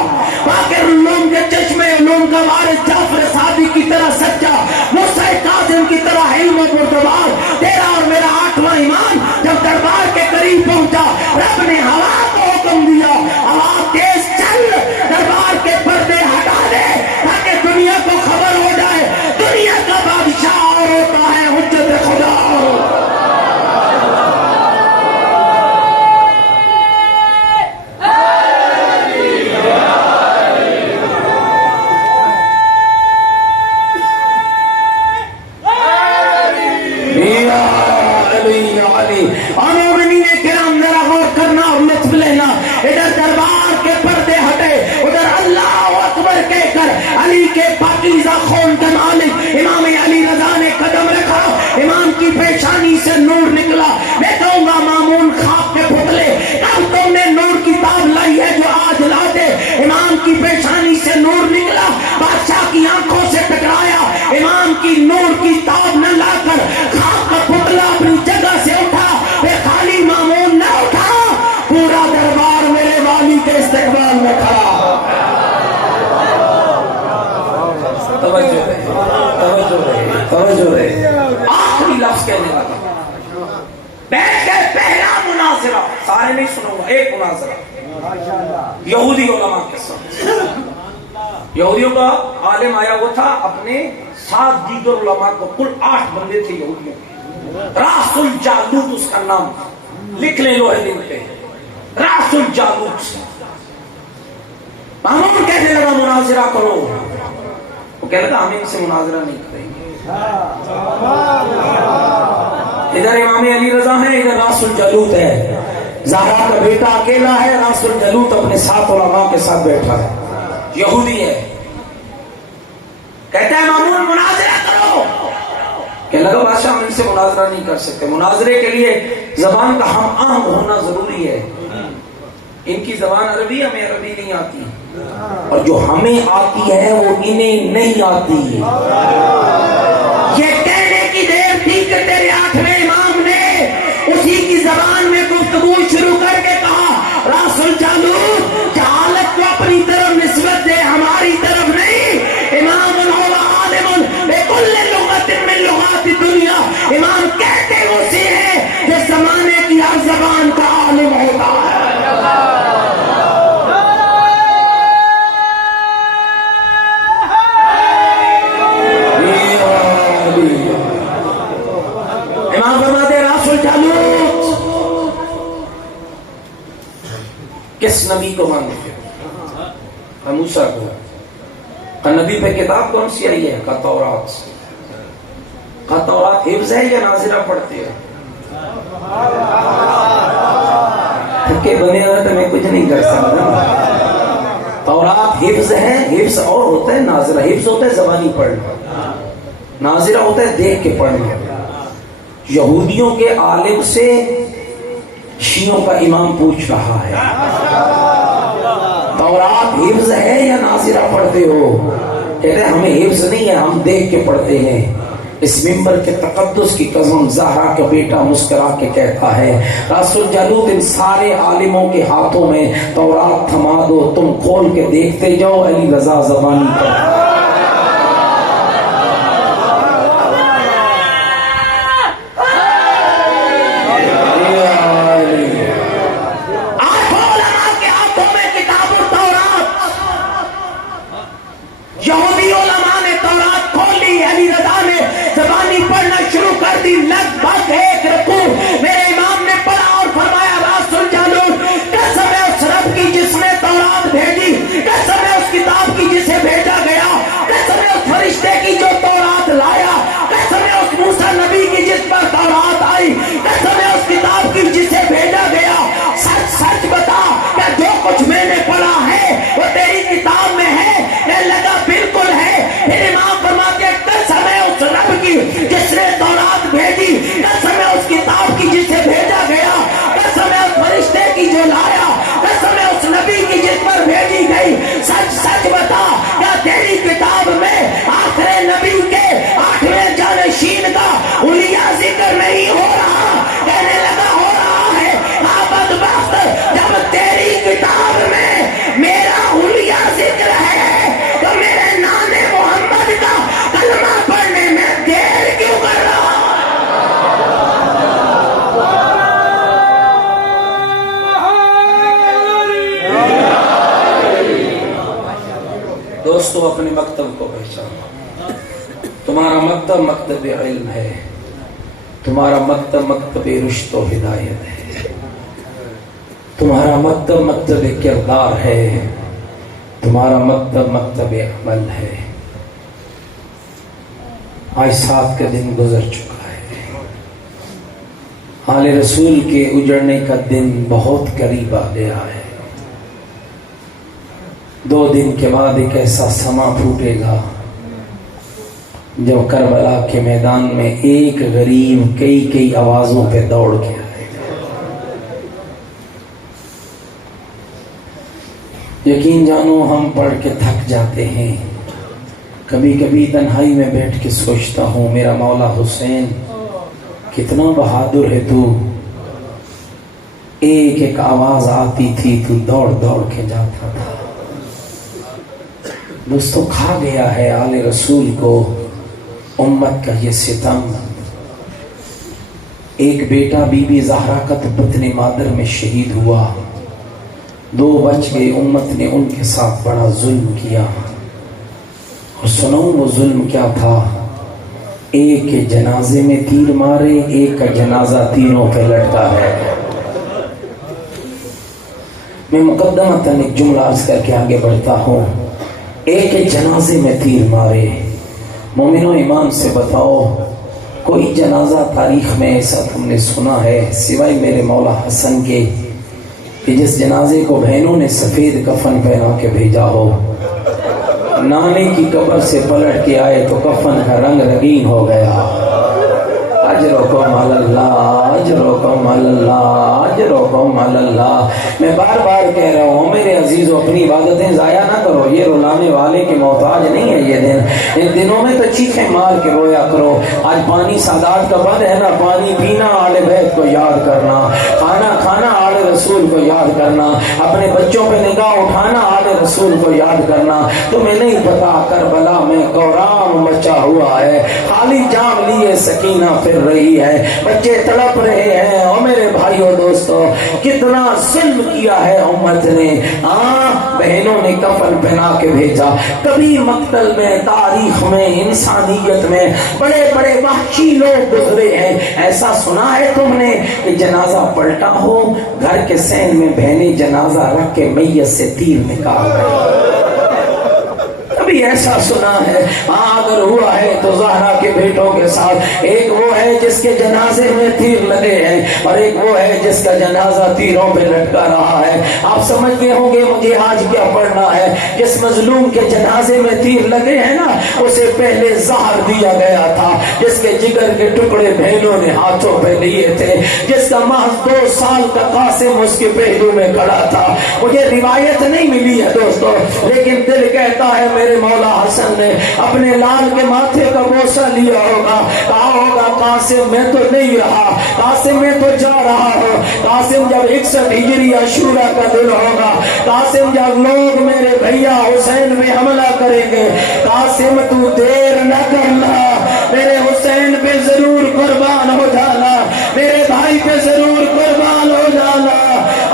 باقر العلوم کے چشمے علوم کا وارث، جعفر صادق کی طرح سچا، موسیٰ کاظم کی طرح علم و پرتبار۔ تیرا اور میرا 8واں امام جب دربار کے قریب پہنچا، رب نے ہوا کو حکم دیا، ہوا تیز چل، دربار کے پردے ہٹا دے تاکہ دنیا کو خبر ہو جائے دنیا کا بادشاہ اور ہوتا ہے، حجت خدا اور ہوتا ہے۔ ادھر دربار کے پردے ہٹے، ادھر اللہ اکبر کہہ کر علی کے پاکیزہ خون کا مالک امام علی رضا نے قدم رکھا، امام کی پیشانی سے نور نکلا۔ میں کہوں گا مامون خواب کے پتلے، کب تم نے نور کی تاب لائی ہے جو آج لا دے؟ امام کی پیشانی سے نور نکلا، بادشاہ کی آنکھوں سے ٹکرایا، امام کی نور کی تاب نہ لا کر خواب کا پتلا اپنی جگہ سے اٹھا، بے خالی مامون نہ اٹھا، پورا دربار میرے والی کے استقبال میں کھڑا۔ توجہ رہے، آخری لفظ کہنے لگا، بیٹھ کے پہلا مناظرہ، سارے نہیں سنوں گا، ایک مناظرہ یہودی علماء کے ساتھ۔ یہودیوں کا عالم آیا وہ تھا، اپنے 7 دیگر علماء کو، کل 8 بندے تھے یہودیوں کے، راس الجالوت اس کا نام، لکھ لیں لوہے دن پہ، راس الجالوت۔ مامون کہنے لگا مناظرہ کرو، وہ کہنے لگا ہم ان سے مناظرہ نہیں کریں گے۔ ادھر امام علی رضا ہے، ادھر راس الجالوت ہے، زہرا کا بیٹا اکیلا ہے، راس الجالوت اپنے 7 علماء کے ساتھ بیٹھا ہے، یہودی ہے۔ کہتا ہے مامون مناظرہ کرو، کہنے لگا بادشاہ ہم ان سے مناظرہ نہیں کر سکتے، مناظرے کے لیے زبان کا ہم آہنگ ہونا ضروری ہے، ان کی زبان عربی، ہمیں عربی نہیں آتی، اور جو ہمیں آتی ہے وہ انہیں نہیں آتی۔ یہ کہنے کی دیر تھی کہ تیرے 8ویں امام نے اسی کی زبان میں گفتگو شروع کر کے کس نبی کو مانتے ہو؟ موسیٰ کو. اور نبی پہ کتاب کون سی آئی ہے؟ تورات. تورات حفظ ہے یا ناظرہ پڑھتے ہیں؟ تھکے بنے ہوئے تو میں کچھ نہیں کر سکتا. تورات حفظ ہے. حفظ اور ہوتا ہے ناظرہ. حفظ ہوتا ہے زبانی پڑھنا، ناظرہ ہوتا ہے دیکھ کے پڑھنا. یہودیوں کے عالم سے شیعوں کا امام پوچھ رہا ہے تورات حفظ ہے یا ناظرہ پڑھتے ہو؟ کہتے ہیں ہمیں حفظ نہیں ہے، ہم دیکھ کے پڑھتے ہیں. اس منبر کے تقدس کی قسم زہرا کا بیٹا مسکرا کے کہتا ہے رسول جالوت ان سارے عالموں کے ہاتھوں میں تورات تھما دو، تم کھول کے دیکھتے جاؤ علی رضا زبانی پر. لگ بھگ ایک رکوع میرے امام نے پڑھا اور فرمایا رسول جالوت قسم ہے اس رب کی جس نے تورات بھیجی، قسم ہے اس کتاب کی جسے بھیجا گیا، قسم ہے اس فرشتے کی جو تورات لایا، قسم ہے اس موسیٰ نبی کی جس پر تورات آئی، قسم ہے اس کتاب کی جسے بھیجا گیا. سچ سچ بتا کہ جو کچھ میں نے پڑھا ہے وہ تیری کتاب میں ہے؟ یہ لگا بالکل ہے. پھر امام فرماتے ہیں قسم ہے اس رب کی جس نے تورات بھیجی، قسم ہے اس کتاب کی جسے بھیجا گیا، قسم ہے اس فرشتے کی جو لایا، قسم ہے اس نبی کی جس پر بھیجی گئی. سچ سچ بتا کیا تیری کتاب میں آخر نبی کے 8ویں جانشین کا حلیہ ذکر نہیں ہو رہا؟ کہنے لگا ہو رہا ہے. بدبخت جب تیری کتاب میں میرا حلیہ ذکر ہے تو میرے نام محمد کا کلمہ پڑھنے میں دیر کیوں کر رہا؟ دوستو اپنے مکتب کو پہچانو. تمہارا مکتب مکتب علم ہے، تمہارا مکتب مکتب رشد و ہدایت ہے، تمہارا مکتب مکتب کردار ہے، تمہارا مکتب مکتب عمل ہے. آج 7 کا دن گزر چکا ہے. آل رسول کے اجڑنے کا دن بہت قریب آ گیا ہے. 2 دن کے بعد ایک ایسا سما پھوٹے گا جب کربلا کے میدان میں ایک غریب کئی آوازوں پہ دوڑ کے آئے گا. یقین جانو ہم پڑھ کے تھک جاتے ہیں. کبھی کبھی تنہائی میں بیٹھ کے سوچتا ہوں میرا مولا حسین کتنا بہادر ہے تو. ایک آواز آتی تھی تو دوڑ دوڑ کے جاتا تھا. دوستو کھا گیا ہے آل رسول کو امت کا یہ ستم. ایک بیٹا بی بی زہرا کا تو بطن مادر میں شہید ہوا، 2 بچ گئے. امت نے ان کے ساتھ بڑا ظلم کیا. اور سنو وہ ظلم کیا تھا؟ ایک کے جنازے میں تیر مارے، ایک کا جنازہ تیروں پہ لٹکا ہے. میں مقدمتاً ایک جملہ عرض کر کے آگے بڑھتا ہوں. ایک کے جنازے میں تیر مارے. مومنوں ایمان سے بتاؤ کوئی جنازہ تاریخ میں ایسا تم نے سنا ہے سوائے میرے مولا حسن کے کہ جس جنازے کو بہنوں نے سفید کفن پہنا کے بھیجا ہو؟ نانے کی قبر سے پلٹ کے آئے تو کفن کا رنگ رنگین ہو گیا. اجرکم علی اللہ، اجرکم علی اللہ، اجرکم علی اللہ. میں بار بار کہہ رہا ہوں میرے عزیزو اپنی عبادتیں ضائع نہ کرو. یہ رلانے والے کے محتاج نہیں ہے یہ دن. ان دنوں میں تو چیخیں مار کے رویا کرو. آج پانی سادات کا بند ہے نا، پانی پینا آل بیت کو یاد کرنا، کھانا کھانا آل رسول کو یاد کرنا، اپنے بچوں پہ نگاہ اٹھانا آل رسول کو یاد کرنا. تمہیں نہیں پتا کربلا میں کورام مچا ہوا ہے. خالی جام لیے سکینہ پھر رہی ہے، بچے تڑپ رہے ہیں. اور میرے بھائیوں دوستوں کتنا ظلم کیا ہے امت نے. بہنوں نے کفن پہنا کے بھیجا. کبھی مقتل میں تاریخ میں انسانیت میں بڑے بڑے وحشی لوگ گزرے ہیں. ایسا سنا ہے تم نے کہ جنازہ پلٹا ہو گھر کے سین میں بہنیں جنازہ رکھ کے میت سے تیر نکال رہے؟ کبھی ایسا سنا ہے؟ اگر ہوا ہے تو زہرا کے بیٹوں کے ساتھ. ایک وہ ہے جس کے جنازے میں تیر لگے ہیں اور ایک وہ ہے جس کا جنازہ تیروں پہ لٹکا رہا ہے. آپ سمجھتے ہوں گے مجھے آج کیا پڑھنا ہے. جس مظلوم کے جنازے میں تیر لگے ہیں نا اسے پہلے زہر دیا گیا تھا. جس کے جگر کے ٹکڑے بہنوں نے ہاتھوں پہ لیے تھے. جس کا محض 2 سال کا قاسم اس کے پہلو میں کھڑا تھا. مجھے روایت نہیں ملی ہے دوستو لیکن دل کہتا ہے میرے مولا حسن نے اپنے لال کے ماتھے کا بوسہ لیا ہوگا. کہا ہوگا قاسم میں تو نہیں رہا, قاسم میں تو جا رہا ہوں. قاسم جب 61 ہجری عاشورہ کا دن ہوگا, قاسم جب لوگ میرے بھیا حسین میں حملہ کریں گے, قاسم تو دیر نہ کرنا, میرے حسین پہ ضرور قربان ہو جانا, میرے بھائی پہ ضرور قربان ہو جانا.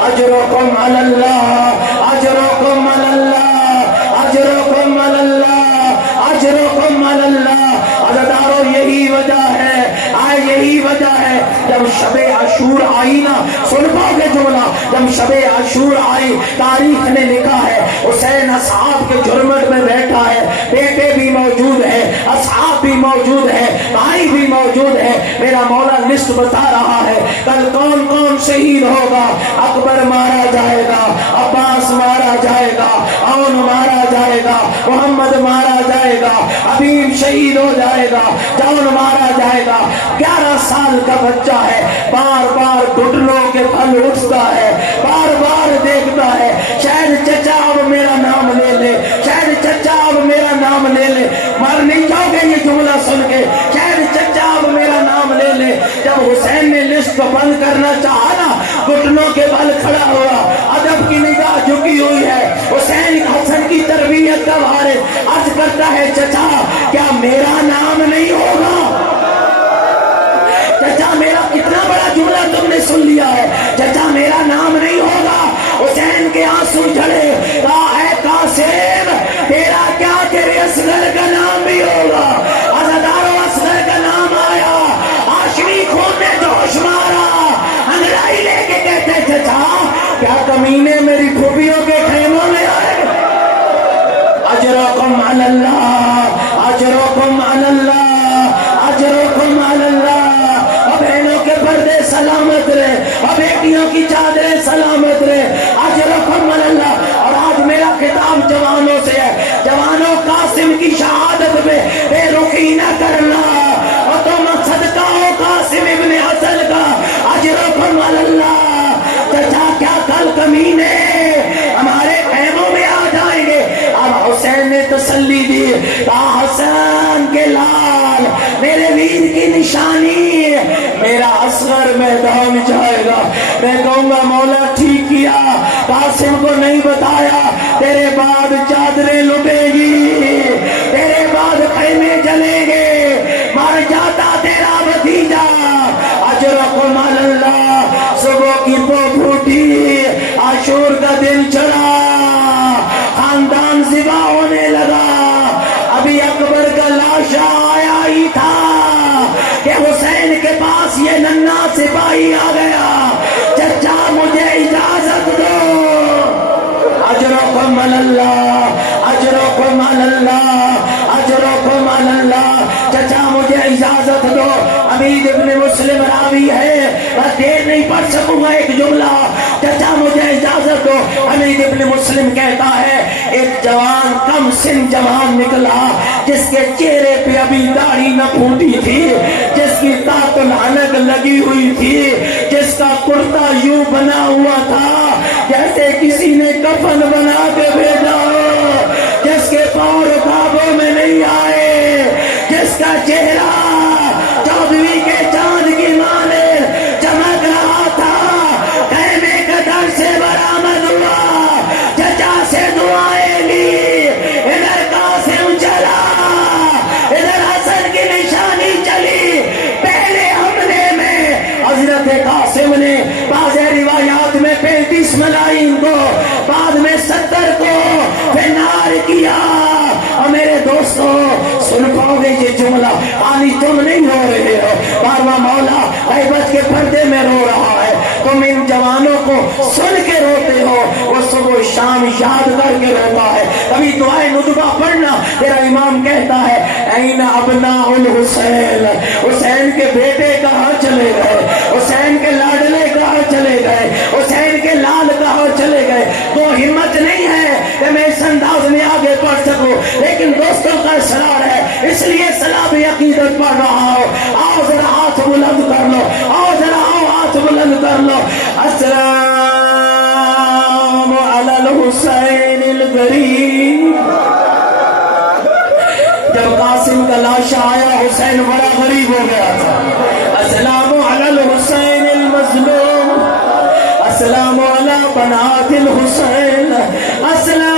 اجرکم علی اللہ, اجرکم علی اللہ, اجرکم علی اللہ, اجرکم علی اللہ. عزیزانو یہی وجہ ہے, یہی وجہ ہے جب شب عاشور آئی نا, سن پاؤ گے جملہ, جب شب عاشور آئی تاریخ نے لکھا ہے حسین اصحاب کے جھرمٹ میں بیٹھا ہے, بیٹے بھی موجود ہیں, اصحاب بھی موجود ہیں, بھائی بھی موجود ہیں. میرا مولا لسٹ بتا رہا ہے کل کون کون شہید ہوگا. اکبر مارا جائے گا, عباس مارا جائے گا, عون مارا جائے گا, محمد مارا جائے گا, حبیب شہید ہو جائے گا, جون مارا جائے گا. 11 سال کا بچہ ہے, بار بار گھٹنوں کے پھل اٹھتا ہے, بار بار دیکھتا ہے شاید چچا اب میرا نام لے لے, شاید چچا اب میرا نام لے لے. مر نہیں جاؤ گے یہ جملہ سن کے, شاید چچا اب میرا نام لے لے. جب حسین نے لسٹ کو بند کرنا چاہا نا گھٹنوں کے بل کھڑا ہوا, ادب کی نگاہ جھکی ہوئی ہے. حسین حسن کی تربیت کا وارث عرض کرتا ہے چچا کیا میرا نام نہیں ہوگا؟ چچا میرا, کتنا بڑا جملہ تم نے سن لیا ہے, چچا میرا نام نہیں ہوگا. حسین کے آنسو جھڑے, کہا اے قاسم تیرا کیا تیرے اصغر کا نام بھی ہوگا. عزادارو اصغر کا نام آیا, ہاشمی خون نے جوش مارا, انگڑائی لے کے کہتے چچا کیا کمینے میری پھوپھیوں کے خیموں میں آئے. اجرکم علی اللہ, اجرکم علی اللہ, اجرکم علی اللہ. بہنوں کے پردے سلامت رہے اور بیٹیوں کی چادریں سلامت رہے. اجرکم علی اللہ. اور آج میرا خطاب جوانوں سے ہے, جوانوں قاسم کی شہادت میں بے رخی نہ کرنا, اور تم صدقہ ہو قاسم ابن حسن کا. اجرکم علی اللہ. چچا کیا کل کمینے ہمارے خیموں میں آ جائیں گے؟ اب حسین نے تسلی دی, حسن کے لال میرے ویر کی نشانی, میرا اصغر میدان جائے گا. میں کہوں گا مولا ٹھیک کیا, قاسم کو نہیں بتایا, تیرے بعد چادریں لٹے گی, تیرے بعد خیمے جلیں گے, مر جاتا تیرا بھتیجا. اجرکم علی اللہ. صبح کی تو پھوٹی, عاشور کا دن چڑھا, خاندان ذبح ہونے لگا. ابھی اکبر کا لاشا آیا ہی تھا کہ حسین کے پاس یہ ننھا سپاہی آ گیا. چچا مجھے اجازت دو. اجرکم علی اللہ, اجرکم علی اللہ, اجرکم علی اللہ. چچا مجھے اجازت دو. حمید ابن مسلم راوی ہے, بس دیر نہیں پڑھ سکوں گا ایک جملہ. چچا مجھے اجازت دو. حمید ابن مسلم کہتا ہے ایک جوان کم سن جوان نکلا جس کے چہرے پہ ابھی داڑھی نہ پھوٹی تھی, جس کی طاق العنق لگی ہوئی تھی, جس کا کرتا یوں بنا ہوا تھا جیسے کسی نے کفن بنا کے بھیجا ہو, جس کے پاؤں رکابوں میں نہیں آئے, جس کا چہرہ چودھویں کے چاند کی مانے چمک رہا تھا. خیمے کے در سے برآمد ہوا, چچا سے دعائیں لی, ادھر قاسم چلا, ادھر حسن کی نشانی چلی. پہلے حملے میں حضرت کو، بعد میں 70 کو فنار کیا۔ اور میرے دوستو سن پاؤ گے یہ جملہ، خالی تم نہیں رو رہے ہو، بارواں مولا غیبت کے پردے میں رو رہا ہے، تم ان جوانوں کو سن کے روتے ہو، وہ صبح شام یاد کر کے روتا ہے۔ کبھی دعائے ندبہ پڑھنا، تیرا امام کہتا ہے این ابناء الحسین، حسین کے بیٹے کہاں چلے گئے، حسین کے لاڈلے کہاں چلے گئے، حسین کے لال کہاں چلے گئے۔ تو ہمت نہیں ہے کہ میں اس انداز میں آگے پڑھ سکوں، لیکن دوستوں کا اصرار ہے، اس لیے سلام عقیدت پڑھ رہا ہوں۔ آؤ ذرا ہاتھ بلند کر لو، آؤ ذرا آؤ ہاتھ بلند کر لو۔ السلام علی الحسین الغریب۔ جب قاسم کا لاشا آیا حسین بڑا غریب ہو گیا تھا۔ السلام علی الحسین المظلوم، السلام علی بنات الحسین، السلام